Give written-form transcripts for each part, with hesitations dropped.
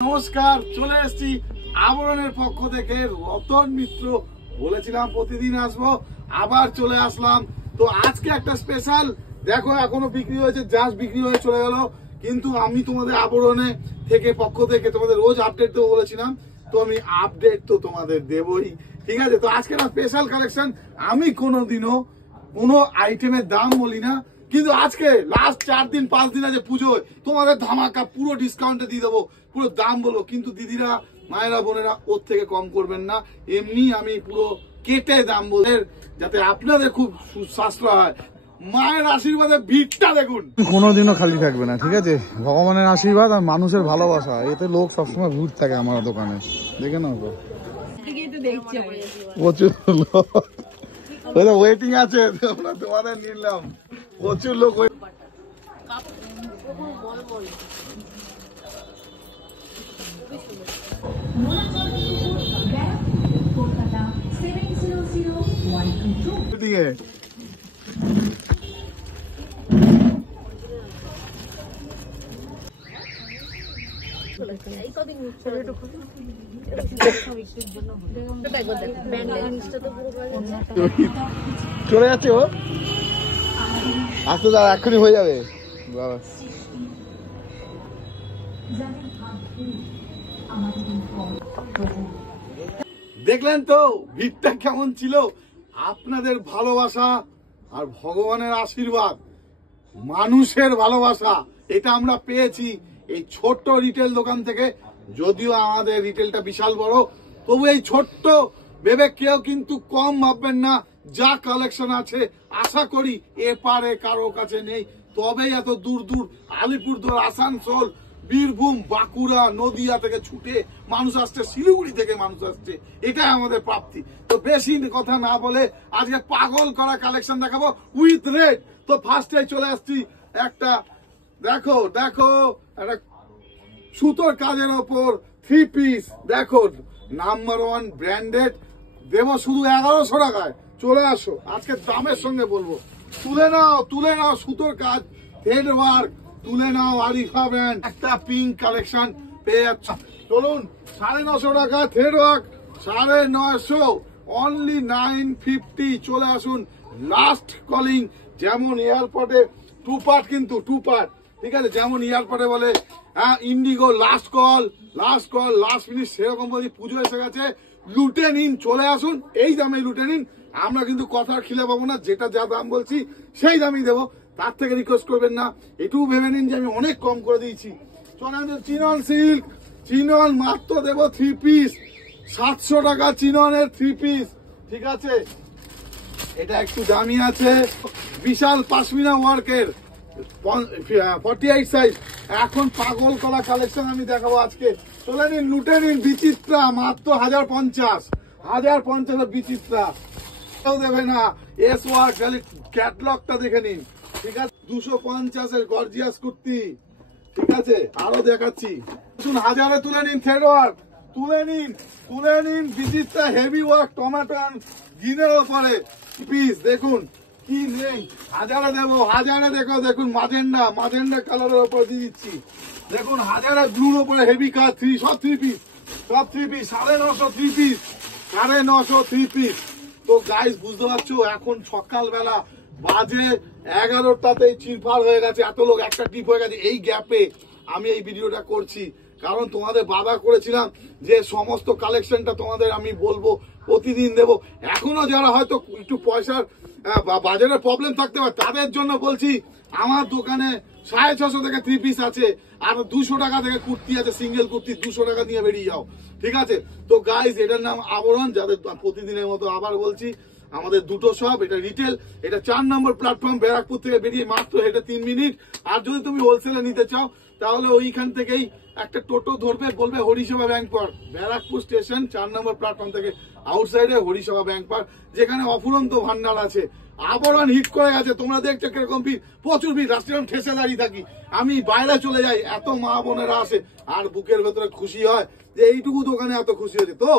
নমস্কার, চলে এসেছি আবরণের পক্ষ থেকে। রতন মিত্র বলেছিলাম প্রতিদিন আসবো, আবার চলে আসলাম। তো আজকে একটা স্পেশাল, দেখো এখনো বিক্রি হয়েছে, জাস্ট বিক্রি হয়ে চলে গেল, কিন্তু আমি তোমাদের আবরণে থেকে পক্ষ থেকে তোমাদের রোজ আপডেট দেবো বলেছিলাম, তো আমি আপডেট তো তোমাদের দেবই। ঠিক আছে, তো আজকে না স্পেশাল কালেকশন। আমি কোনোদিনও কোনো আইটেমের দাম বলি না, কিন্তু আজকে লাস্ট 4 দিন 5 দিন আছে পুজোয়, তোমাদের ধামাকা পুরো ডিসকাউন্টে দিয়ে দেবো, পুরো দাম বলো। কিন্তু দিদিরা, মায়েরা, বোনেরা ওর থেকে কম করবেন না। এমনি আমি পুরো কেটে দাম বলে, যাতে আপনাদের খুব সাশ্রয় হয়। মায়ের আশীর্বাদে ভিড়টা দেখুন, কোনোদিনও খালি থাকবে না। ঠিক আছে, ভগবানের আশীর্বাদ আর মানুষের ভালোবাসা, এতে লোক সবসময় ভিড় থাকে আমার দোকানে। দেখে নাও তো, প্রচুর লোক ওয়েটিং আছে, তোমাদের নিলাম, প্রচুর লোক। চলে যাচ্ছে ও, আসতে দাও, এক্ষুনি হয়ে যাবে বাবা। দেখলেন তো ভিড়টা কেমন ছিল? আপনাদের ভালোবাসা আর ভগবানের আশীর্বাদ, মানুষের ভালোবাসা, এটা আমরা পেয়েছি এই ছোট্ট রিটেল দোকান থেকে। যদিও আমাদের রিটেলটা বিশাল বড়, তবু এই ছোট্ট ভেবে কেউ কিন্তু কম ভাববেন না। যা কালেকশন আছে আশা করি এপারে কারো কাছে নেই, তবেই এত দূর দূর আলিপুরদুয়ার, আসানসোল, বীরভূম, বাঁকুড়া, নদিয়া থেকে ছুটে মানুষ আসছে, শিলিগুড়ি থেকে মানুষ আসছে, এটাই আমাদের প্রাপ্তি। তো বেশি কথা না বলে আজকে পাগল করা কালেকশন দেখাবো উইথ রেট। তো ফার্স্টে চলে আসছি একটা, দেখো দেখো, একটা সুতোর কাজের ওপর 3 পিস, দেখো নাম্বার 1 ব্র্যান্ডেড, দেবো শুধু 1100 টাকায়। চলে আসো, আজকে দামের সঙ্গে বলবো। তুলে নাও, তুলে নাও, সুতোর কাজ, থ্রেড ওয়ার্ক, তুলে নাও। আরিফা ব্র্যান্ড একটা পিঙ্ক কালেকশন পেয়ে যাচ্ছ। চলুন, 950 টাকা থ্রেড ওয়ার্ক, 950, অনলি 950। চলে আসুন, লাস্ট কলিং। যেমন এয়ারপোর্টে 2 পার্ট, কিন্তু 2 পার্ট, ঠিক আছে, যেমন এয়ারপোর্টে বলে Indigo last call, last call, last minute, সেরকম বলি পুজো এসে গেছে, লুটে নিন। চলে আসুন, এই দামে লুটে নিন। আমরা কিন্তু কথার খিলে পাবো না, যেটা যা দাম বলছি সেই দামই দেবো, তার থেকে রিকোয়েস্ট করবেন না। এটুকু ভেবে নিন যে আমি অনেক কম করে দিয়েছি। চলেন, চিনন সিল্ক, চিনন মাত্র দেবো 3 পিস 700 টাকা, চিননের 3 পিস। ঠিক আছে, এটা একটু দামি আছে, বিশাল পাশমিনা ওয়ার্কের 48 সাইজ। এখন পাগল করা কালেকশন আমি দেখাবো আজকে। চলে নিন, লুটে নিন। বিচিত্রা মাত্র 1050 বিচিত্রা, কেউ দেবে না। এস ওয়ার্ক, খালি ক্যাটলগটা দেখে নিন। ঠিক আছে, 250 গর্জিয়াস কুর্তি। ঠিক আছে, আরো দেখাচ্ছি, শুন, 1000-এ তুলে নিন। থ্রেড ওয়ার্ক তুলে নিন, তুলে নিন। বিচিত্রা হেভি ওয়ার্ক, টমেটো গ্রিনের ওপরে পিস, দেখুন কি নেই। 1000-এ দেবো, 1000-এ দেখো, দেখুন মাজেন্ডা কালারের ওপর দিয়ে দিচ্ছি। দেখুন 1000-এ ব্লুর ওপরে হেভি কাজ, সব 3 পিস, সব 3 পিস, 950 3 পিস, 950 3 পিস। তো গাইস, বুঝতে পারছো, এখন সকালবেলা বাজে 11টাতেই চিরফার হয়ে গেছে, এত লোক একটা টিপ হয়ে গেছে। এই গ্যাপে আমি এই ভিডিওটা করছি, কারণ তোমাদের বাধা করেছিলাম যে সমস্ত কালেকশনটা তোমাদের আমি বলবো, প্রতিদিন দেবো। এখনো যারা হয়তো একটু পয়সার বাজারের প্রবলেম থাকতে পারে, তাদের জন্য বলছি, আমার দোকানে 650 থেকে 3 পিস আছে, আর 200 টাকা থেকে কুর্তি আছে, সিঙ্গেল কুর্তি 200 টাকা নিয়ে বেরিয়ে যাও। ঠিক আছে, তো গাইস, এটার নাম আবরণ। যাদের প্রতিদিনের মতো আবার বলছি, আমাদের দুটো শপ, এটা রিটেল, এটা 4 নম্বর প্ল্যাটফর্ম, ব্যারাকপুর থেকে বেরিয়ে মাত্র হেঁটে 3 মিনিট। আর যদি তুমি হোলসেলে নিতে চাও, তাহলে ওইখান থেকেই একটা টোটো ধরবে, বলবে হরিসভা ব্যাংক পার, ব্যারাকপুর স্টেশন 4 নম্বর প্ল্যাটফর্ম থেকে আউটসাইডে হরিসভা ব্যাংক পার, যেখানে অফুরন্ত ভান্ডার আছে। আবরণ হিট করে গেছে, তোমরা দেখছো কিরকম ভিড়, প্রচুর ভিড়, রাস্তায় ঠেসে দাঁড়িয়ে থাকি, আমি বাইরে চলে যাই, এত মা বোনেরা আসে, আর বুকের ভেতরে খুশি হয় যে এইটুকু দোকানে এত খুশি হয়েছে। তো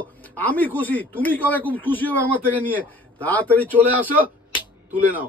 আমি খুশি, তুমি কবে খুব খুশি হবে আমার থেকে নিয়ে। তাড়াতাড়ি চলে আসো, তুলে নাও।